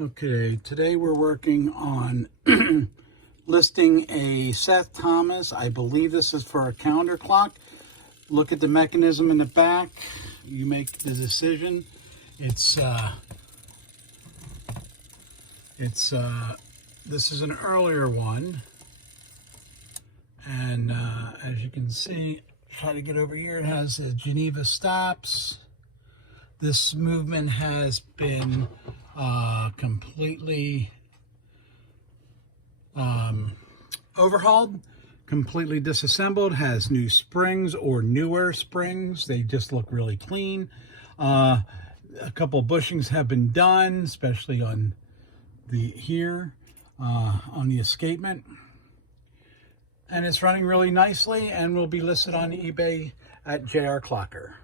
Okay, today we're working on listing a Seth Thomas. I believe this is for a calendar clock. Look at the mechanism in the back. You make the decision. This is an earlier one. And as you can see, try to get over here, it has Geneva stops. This movement has been completely overhauled, completely disassembled, has new springs or newer springs. They just look really clean. A couple of bushings have been done, especially on the on the escapement. And it's running really nicely and will be listed on eBay at JR Clocker.